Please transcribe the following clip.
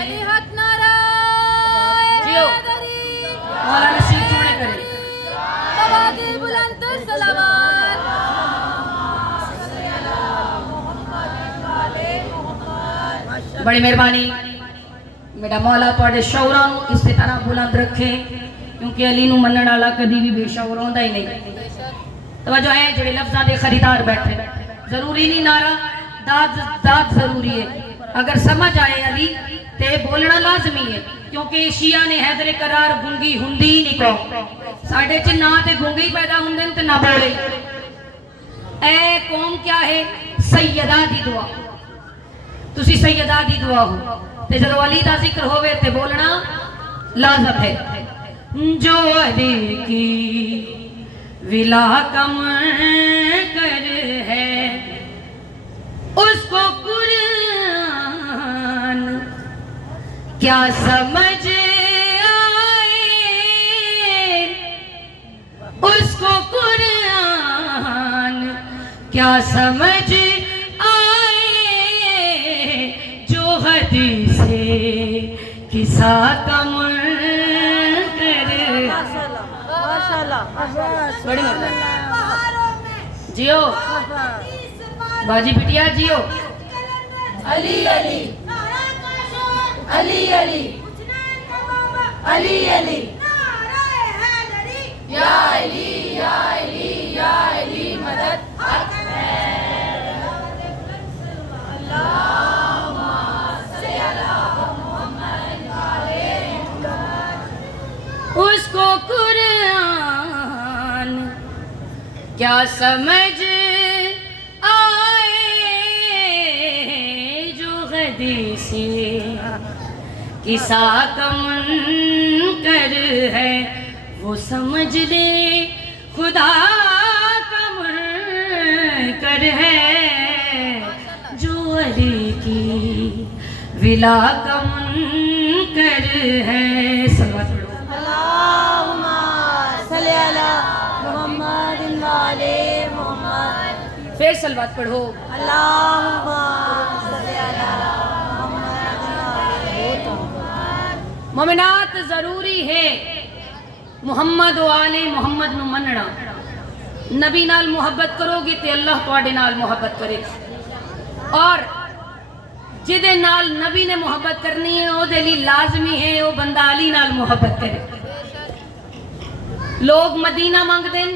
علی حق نعرہ جیو حیدری مولانا شیر سونے کرے تبادل بلند سلامات بڑی مہربانی میرا مولا تواڈے شعوراں نوں اسی طرح بلند رکھے کیونکہ علی نوں منن والا کدی بھی بے شعور ہوندا ہی نہیں۔ توجہ ہے جڑے لفظاں دے خریدار بیٹھے ضروری نہیں نعرہ داد ضروری ہے، اگر سمجھ آئے علی تے بولنا لازمی ہے کیونکہ شیعہ نے حیدر قرار گنگی ہندی نہیں کو ساڑھے چھ نہ تے گنگی پیدا ہوندن تے نہ بولے۔ اے قوم کیا ہے سیدہ دی دعا، تسی سیدہ دی دعا ہو تے جدو علی دا ذکر ہوئے تے بولنا لازم ہے۔ جو علی کی ولا کا منکر ہے اس کو قرآن کیا سمجھ آئے، اس کو قرآن کیا سمجھ آئے جو حدیث قصہ کا منکر ہے۔ بڑی مہربانی جیو باجی بٹیا جیو علی علی علی علی علی علی یا علی یا علی یا علی مدد حق ہے۔ اللہم صلی علی محمد اس کو قرآن کیا سمجھ آئے جو حدیث قصہ کا منکر ہے وہ سمجھ لے خدا کا منکر ہے، جو علی کی ولا کا منکر ہے۔ صلوات پڑھو اللہم صلی علی محمد وعلی محمد پھر صلوات پڑھو اللہم صلی علی محمد وعلی محمد۔ مومنات ضروری ہے محمد و آل محمد نو مننا، نبی نال محبت کرو گی تے اللہ تواڈے نال محبت کرے گا، اور جدے نال نبی نے محبت کرنی ہے او دے لیے لازمی ہے او بندہ علی نال محبت کرے۔ لوگ مدینہ مانگ دیں